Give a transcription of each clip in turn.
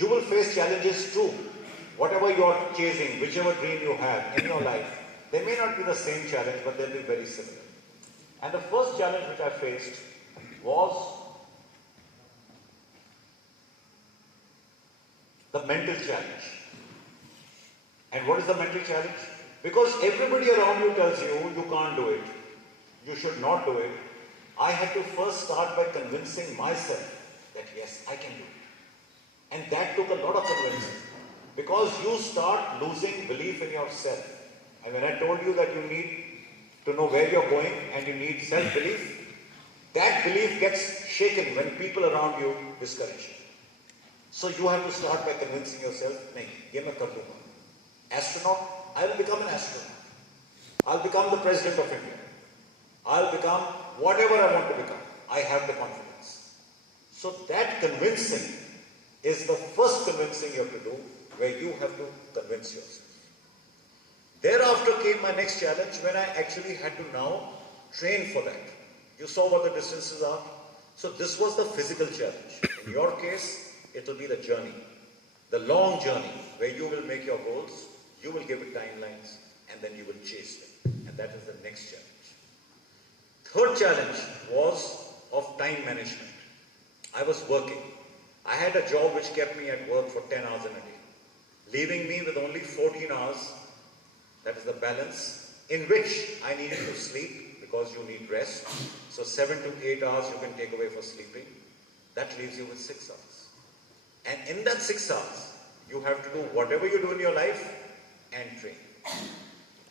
You will face challenges too. Whatever you are chasing, whichever dream you have in your life, they may not be the same challenge, but they'll be very similar. And the first challenge which I faced was the mental challenge. And what is the mental challenge? Because everybody around you tells you can't do it, you should not do it. I had to first start by convincing myself that yes, I can do it. And that took a lot of convincing. Because you start losing belief in yourself. And when I told you that you need to know where you're going and you need self-belief, that belief gets shaken when people around you discourage you. So you have to start by convincing yourself, nahi, ye main kar lunga. Astronaut, I will become an astronaut. I'll become the president of India. I'll become whatever I want to become. I have the confidence. So that convincing is the first convincing you have to do, where you have to convince yourself. Thereafter came my next challenge when I actually had to now train for that. You saw what the distances are. So this was the physical challenge. In your case, it will be the journey, the long journey where you will make your goals, you will give it timelines, and then you will chase them. And that is the next challenge. Third challenge was of time management. I was working. I had a job which kept me at work for 10 hours in a day, leaving me with only 14 hours, that is the balance, in which I needed to sleep because you need rest. So 7 to 8 hours you can take away for sleeping. That leaves you with 6 hours. And in that 6 hours, you have to do whatever you do in your life and train.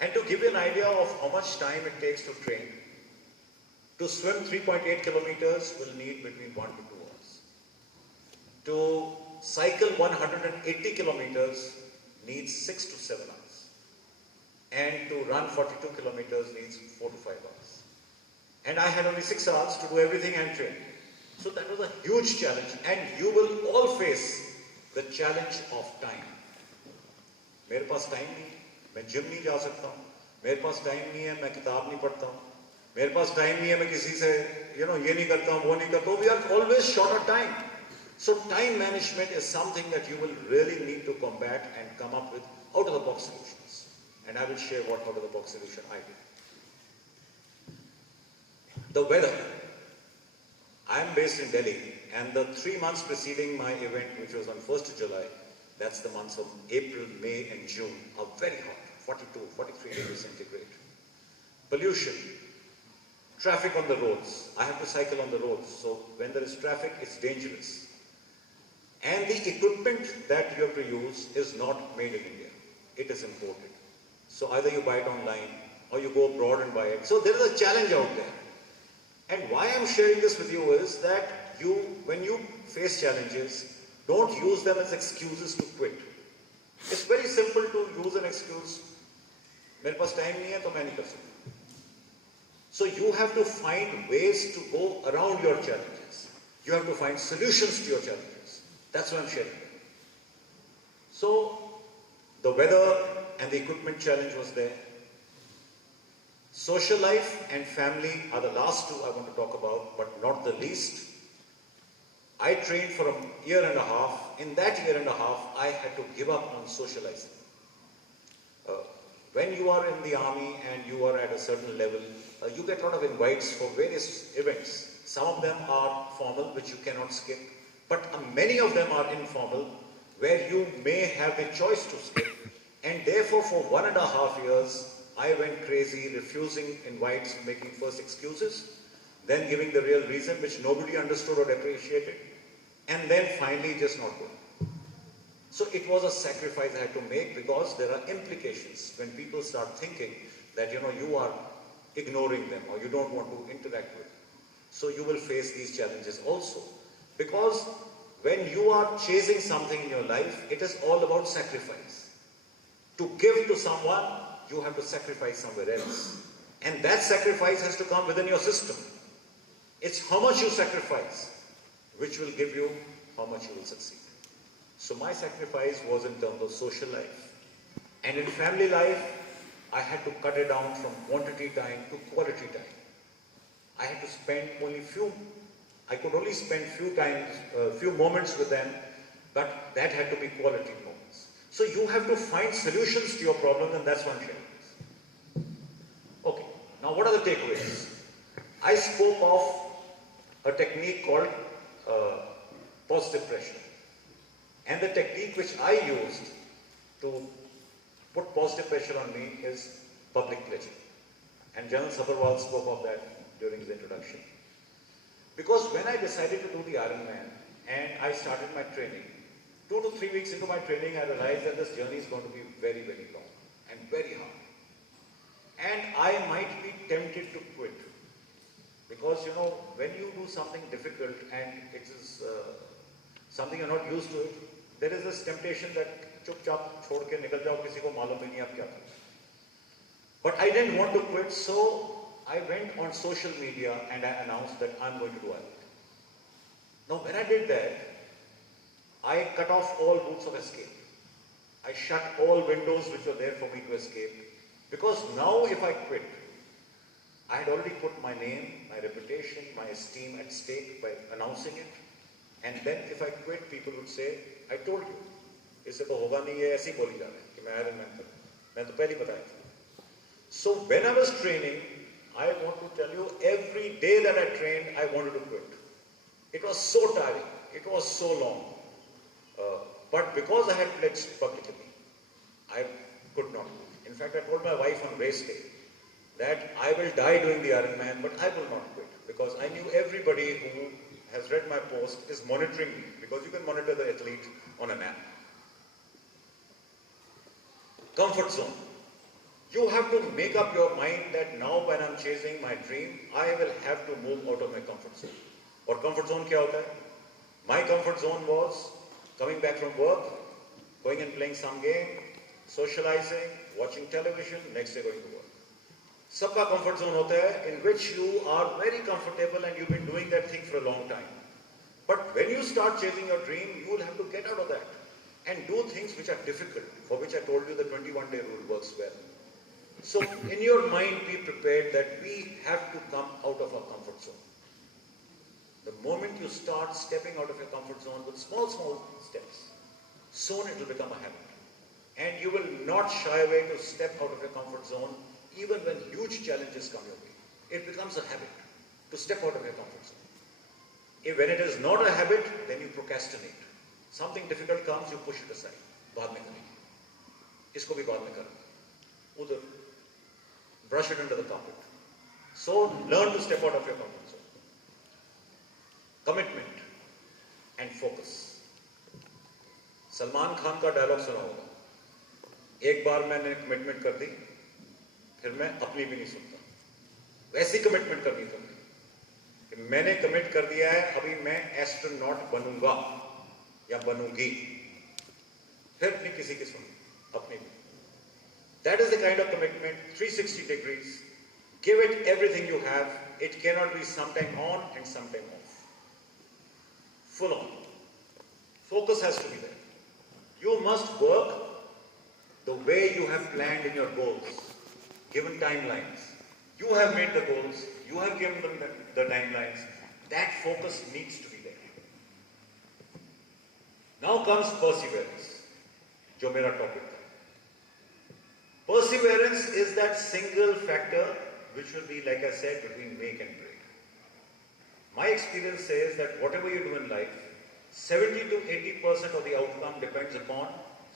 And to give you an idea of how much time it takes to train, to swim 3.8 kilometers will need between 1 to 2 hours. To cycle 180 kilometers needs 6 to 7 hours. And to run 42 kilometers needs 4 to 5 hours. And I had only 6 hours to do everything and train. So that was a huge challenge, and you will all face the challenge of time. मेरे पास time नहीं, मैं gym नहीं जा सकता हूँ, मेरे पास time नहीं है, मैं किताब नहीं पढ़ता हूँ, मेरे पास टाइम नहीं है, मैं किसी से ये नहीं करता हूँ, वो नहीं करता हूँ. We are always short of time. So time management is something that you will really need to combat and come up with out-of-the-box solutions. And I will share what out-of-the-box solution I did. The weather. I am based in Delhi, and the 3 months preceding my event, which was on 1st of July, that's the months of April, May and June, are very hot, 42, 43 degrees centigrade. Pollution, traffic on the roads. I have to cycle on the roads, so when there is traffic, it's dangerous. And the equipment that you have to use is not made in India. It is imported. So either you buy it online or you go abroad and buy it. So there is a challenge out there. And why I'm sharing this with you is that when you face challenges, don't use them as excuses to quit. It's very simple to use an excuse. मेरे पास time नहीं है तो मैं नहीं कर सकता. So you have to find ways to go around your challenges. You have to find solutions to your challenges. That's what I'm sharing. So the weather and the equipment challenge was there. Social life and family are the last two I want to talk about, but not the least. I trained for a year and a half. In that year and a half, I had to give up on socializing. When you are in the army and you are at a certain level, you get a lot of invites for various events. Some of them are formal, which you cannot skip, but many of them are informal, where you may have the choice to skip. And therefore, for 1.5 years, I went crazy, refusing invites, making first excuses, then giving the real reason which nobody understood or appreciated, and then finally just not going. So it was a sacrifice I had to make, because there are implications when people start thinking that you are ignoring them or you don't want to interact with them. So you will face these challenges also, because when you are chasing something in your life, it is all about sacrifice. To give to someone, you have to sacrifice somewhere else. And that sacrifice has to come within your system. It's how much you sacrifice, which will give you how much you will succeed. So my sacrifice was in terms of social life. And in family life, I had to cut it down from quantity time to quality time. I had to spend only I could only spend few moments with them, but that had to be quality moments. So you have to find solutions to your problems, and that's what I'm sharing this. Okay, now what are the takeaways? I spoke of a technique called positive pressure. And the technique which I used to put positive pressure on me is public pledging. And General Sabharwal spoke of that during his introduction. Because when I decided to do the Ironman and I started my training, 2 to 3 weeks into my training, I realized that this journey is going to be very, very long and very hard. And I might be tempted to quit. Because, you know, when you do something difficult and it is something you're not used to it, there is this temptation that chup-chap chhod ke nikal jao, kisi ko malum nahi aap kya karo. But I didn't want to quit, so I went on social media and I announced that I'm going to do Ironman. Now, when I did that, I cut off all routes of escape. I shut all windows which were there for me to escape. Because now if I quit, I had already put my name, my reputation, my esteem at stake by announcing it. And then if I quit, people would say, I told you, इससे तो होगा नहीं, ये ऐसी बोली जा रहा है कि मैं Ironman करूँ. मैं तो पहले ही बताया था. So when I was training, I want to tell you, every day that I trained, I wanted to quit. It was so tiring. It was so long. But because I had pledged publicly, I could not quit. In fact, I told my wife on race day that I will die doing the Ironman, but I will not quit. Because I knew everybody who has read my post is monitoring me. Because you can monitor the athlete on an app. Comfort zone. You have to make up your mind that now when I'm chasing my dream, I will have to move out of my comfort zone. और comfort zone क्या होता है? My comfort zone was coming back from work, going and playing some game, socializing, watching television, next day going to work. सबका comfort zone होता है in which you are very comfortable and you've been doing that thing for a long time. But when you start chasing your dream, you will have to get out of that and do things which are difficult, for which I told you the 21-day rule works well. So in your mind, be prepared that we have to come out of our comfort zone. The moment you start stepping out of your comfort zone with small steps, soon it will become a habit. And you will not shy away to step out of your comfort zone even when huge challenges come your way. It becomes a habit to step out of your comfort zone. When it is not a habit, then you procrastinate. Something difficult comes, you push it aside. बाद में करेंगे. इसको भी बाद में करेंगे. उधर. Brush it under the carpet. So learn to step out of your comfort zone. Commitment and focus. Salman Khan का डायलॉग सुना होगा. एक बार मैंने कमिटमेंट कर दी, फिर मैं अपनी भी नहीं सुनता. वैसी कमिटमेंट करनी तुमने कि मैंने कमिट कर दिया है, अभी मैं एस्ट्रोनॉट बनूंगा या बनूंगी, फिर नहीं किसी की सुन, अपनी भी. That is the kind of commitment, 360 degrees. Give it everything you have. It cannot be sometime on and sometime off. Full on. Focus has to be there. You must work the way you have planned in your goals, given timelines. You have made the goals. You have given them the timelines. That focus needs to be there. Now comes perseverance, जो मेरा topic था. Perseverance is that single factor which will be, like I said, between make and break. My experience says that whatever you do in life, 70 to 80% of the outcome depends upon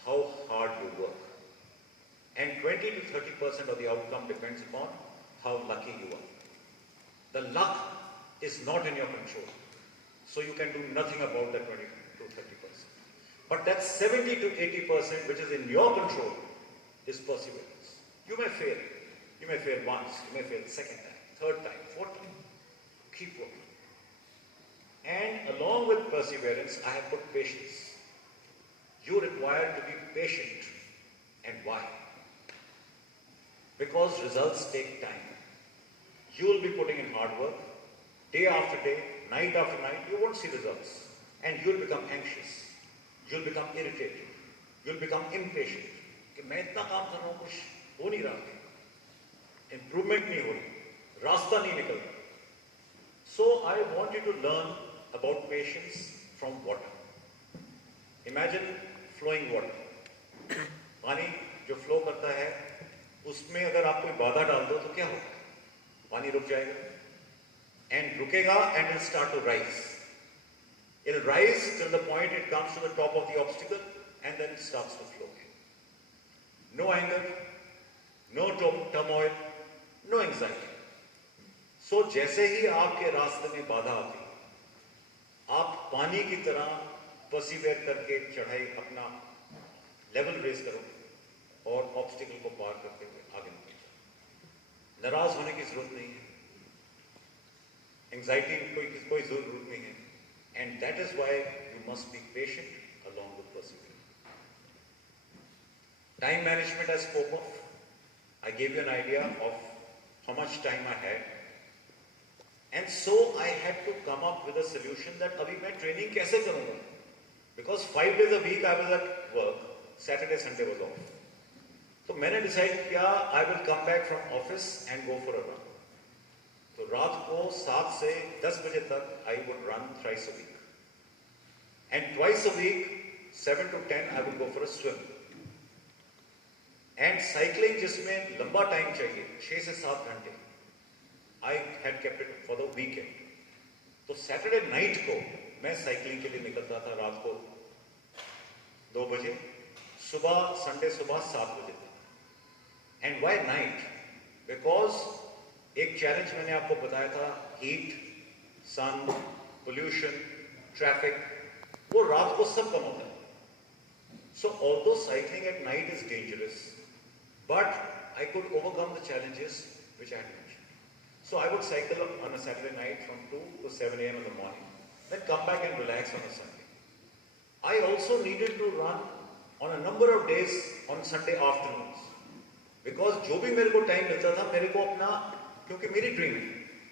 how hard you work. And 20 to 30% of the outcome depends upon how lucky you are. The luck is not in your control. So you can do nothing about that 20 to 30%. But that 70 to 80% which is in your control is perseverance. You may fail. You may fail once, you may fail second time, third time, fourth time. Keep working. And along with perseverance, I have put patience. You require to be patient. And why? Because results take time. You will be putting in hard work, day after day, night after night, you won't see results. And you will become anxious. You will become irritated. You will become impatient. कि मैं इतना काम कर रहा हूँ, कुछ हो नहीं रहा, improvement नहीं हो रही, रास्ता नहीं निकल रहा. So I want you to learn about patience from what? Imagine flowing water. पानी जो फ्लो करता है उसमें अगर आप कोई बाधा डाल दो तो क्या होगा? पानी रुक जाएगा and रुकेगा and will start to rise. It'll rise till the point it comes to the top of the obstacle and then it starts to flow. No anger, no turmoil, no anxiety. So जैसे ही आपके रास्ते में बाधा आती, आप पानी की तरह परसिवियर करके चढ़ाई अपना लेवल रेज करो और ऑब्स्टिकल को पार करते हुए आगे निकल जाओ। नाराज होने की जरूरत नहीं है, एंजाइटी की कोई जरूरत नहीं है, and that is why you must be patient along with persevere. Time management I spoke of, I give you an idea of how much time I had, and so I had to come up with a solution that अभी मैं training कैसे करूंगा, because 5 days a week I was at work, Saturday Sunday was off. तो मैंने decide किया I will come back from office and go for a run. तो रात को 7 से 10 बजे तक I would run thrice a week, and twice a week 7 to 10 I will go for a swim, and cycling जिसमें लंबा time चाहिए 6 से 7 घंटे, I had kept it for the weekend. तो सैटरडे नाइट को मैं साइकिलिंग के लिए निकलता था रात को 2 बजे, सुबह संडे सुबह 7 बजे तक। And why night? बिकॉज एक चैलेंज मैंने आपको बताया था, हीट, सन, पोल्यूशन, ट्रैफिक, वो रात को सब कम होता है। सो although cycling at night is dangerous, but I could overcome the challenges which I had mentioned. So I would cycle on a Saturday night from 2 to 7 a.m. in the morning, then come back and relax on a Sunday. I also needed to run on a number of days on Sunday afternoons, because जो भी मेरे को time मिलता था मेरे को अपना, क्योंकि मेरी ड्रीम है,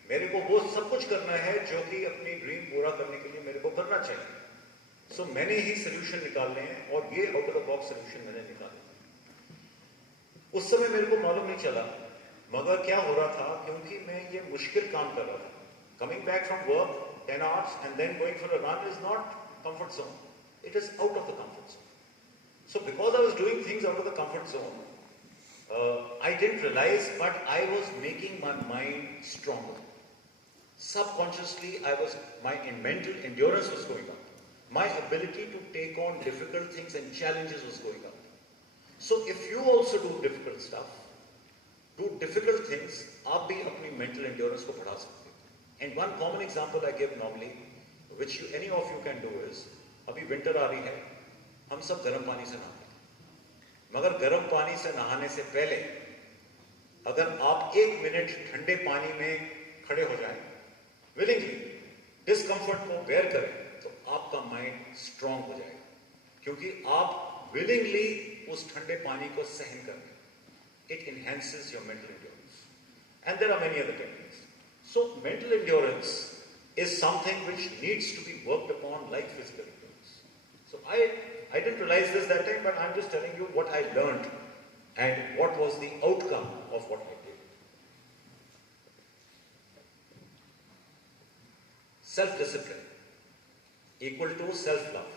मेरे को वो सब कुछ करना है जो कि अपनी ड्रीम पूरा करने के लिए मेरे को करना चाहिए। सो मैंने ही सोल्यूशन निकालने हैं, और ये out of the box solution मैंने निकाले। उस समय मेरे को मालूम नहीं चला, मगर क्या हो रहा था, क्योंकि मैं ये मुश्किल काम कर रहा था। Coming back from work 10 hours and then going for a run is not comfort zone, it is out of the comfort zone. So because I was doing things out of the comfort zone, I didn't realize, but I was making my mind stronger. Subconsciously, my mental endurance was going up. My ability to take on difficult things and challenges was going up. So if you also do difficult stuff, do difficult things, आप भी अपनी mental endurance को बढ़ा सकते हो. And one common example I give normally, which any of you can do is, अभी winter आ रही है, हम सब गर्म पानी से नहाते हैं, मगर गर्म पानी से नहाने से पहले अगर आप 1 मिनट ठंडे पानी में खड़े हो जाएं, विलिंगली डिस्कंफर्ट को बेयर करें, तो आपका माइंड स्ट्रांग हो जाएगा, क्योंकि आप विलिंगली उस ठंडे पानी को सहन कर रहे हैं। It enhances your mental endurance, and there are many other techniques. So mental endurance is something which needs to be worked upon like physical endurance. So I didn't realize this that time, but I'm just telling you what I learned and what was the outcome of what I did. Self-discipline equal to self-love.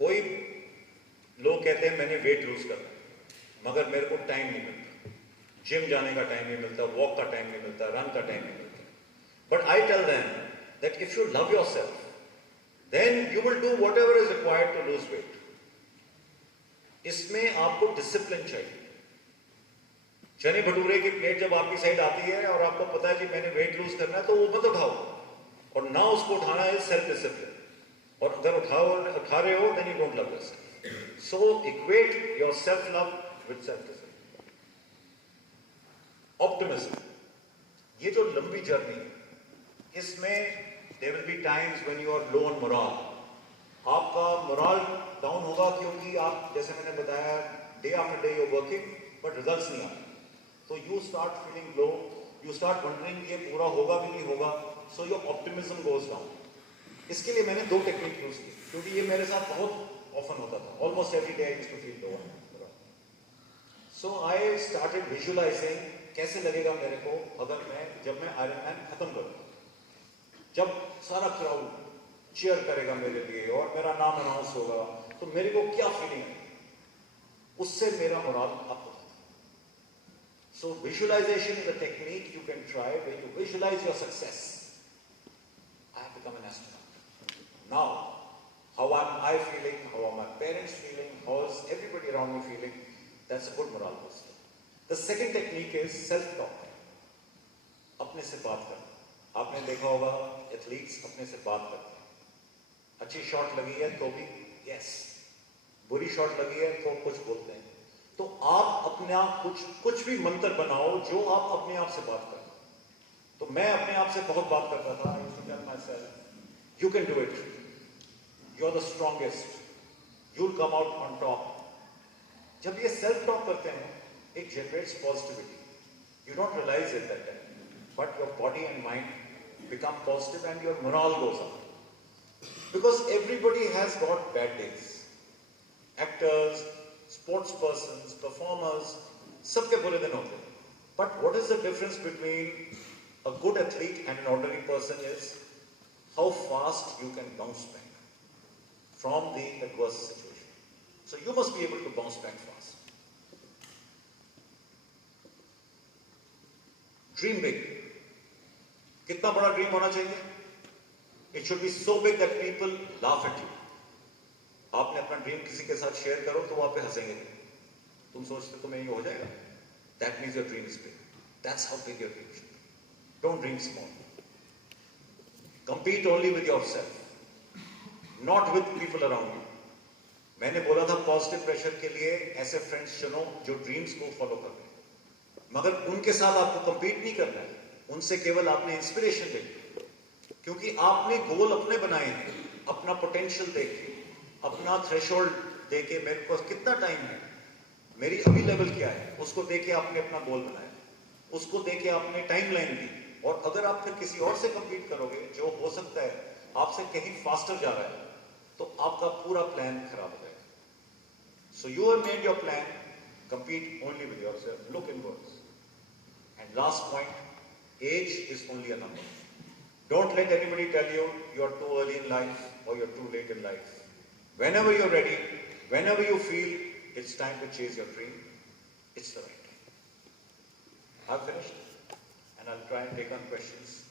कोई लोग कहते हैं मैंने weight lose करना, मगर मेरे को time नहीं मिलता, जिम जाने का टाइम नहीं मिलता, वॉक का टाइम नहीं मिलता, रन का टाइम नहीं मिलता। But I tell them that if you love yourself, then you will do whatever is required to lose weight. इसमें आपको डिसिप्लिन चाहिए। चने भटूरे की प्लेट जब आपकी साइड आती है और आपको पता है कि मैंने वेट लूज करना है, तो वो मत उठाओ, और ना उसको उठाना है सेल्फ डिसिप्लिन। और अगर उठा रहे हो, then you don't love yourself. So equate your self love with self-discipline. Optimism. ये जो लंबी जर्नी है, इसमें there will be times when you are low on morale. आपका morale down होगा, क्योंकि आप, जैसे मैंने बताया, day after day you're working, but results नहीं आते, तो you start feeling low, you start wondering ये पूरा होगा भी नहीं होगा, so your optimism goes down. इसके लिए मैंने 2 टेक्निक यूज की, क्योंकि ये मेरे साथ बहुत ऑफन होता था। Almost every day I used to feel low. So I started visualizing कैसे लगेगा मेरे को जब मैं आयरन मैन खत्म करूँ, जब सारा क्राउड चीयर करेगा मेरे लिए और मेरा नाम अनाउंस होगा, तो मेरे को क्या फीलिंग है, उससे मेरा मोरल अप होता है। So visualisation is a technique you can try when you visualise your success. I have become an astronaut. Now, how am I feeling? How are my parents feeling? How is everybody around me feeling? That's a good morale booster. The second technique is self-talk. अपने से बात करना. आपने देखा होगा athletes अपने से बात करते हैं. अच्छी शॉट लगी है तो भी यस, बुरी शॉट लगी है तो कुछ बोलते हैं. तो आप अपने आप कुछ भी मंत्र बनाओ जो आप अपने आप से बात करो. तो मैं अपने आप से बहुत बात करता था. I used to tell myself, you can do it. You're the strongest. You'll come out on top. जब ये सेल्फ टॉक करते हैं, it generates positivity. You don't realize it that time, but your body and mind become positive and your morale goes up. Because everybody has got bad days. Actors, sports persons, performers, सबके बुरे दिन होते हैं. But what is the difference between a good athlete and an ordinary person is how fast you can bounce back from the adverse situation. So you must be able to bounce back fast. Dream big. कितना बड़ा dream होना चाहिए? It should be so big that people laugh at you. आपने अपना dream किसी के साथ share करो तो वो आप पे हंसेंगे. तुम सोचते तुम्हें ये हो जाएगा? That means your dream is big. That's how big your dream should be. Don't dream small. Compete only with yourself, not with people around you. मैंने बोला था पॉजिटिव प्रेशर के लिए ऐसे फ्रेंड्स चुनो जो ड्रीम्स को फॉलो कर रहे हैं. मगर उनके साथ आपको compete नहीं करना है. उनसे केवल आपने इंस्पिरेशन लेनी है. क्योंकि आपने गोल अपने बनाए हैं, अपना पोटेंशियल देखे, अपना थ्रेशोल्ड देके, मेरे पास कितना टाइम है, मेरी अभी लेवल क्या है, उसको देके आपने अपना गोल बनाया, उसको देके आपने टाइमलाइन दी. और अगर आप फिर किसी और से compete करोगे जो हो सकता है आपसे कहीं फास्टर जा रहा है, तो आपका पूरा प्लान खराब हो जाएगा. So you have made your plan. Compete only with yourself. Look inwards. And last point, age is only a number. Don't let anybody tell you you're too early in life or you're too late in life. Whenever you're ready, whenever you feel it's time to chase your dream, it's the right time. I've finished, and I'll try and take on questions.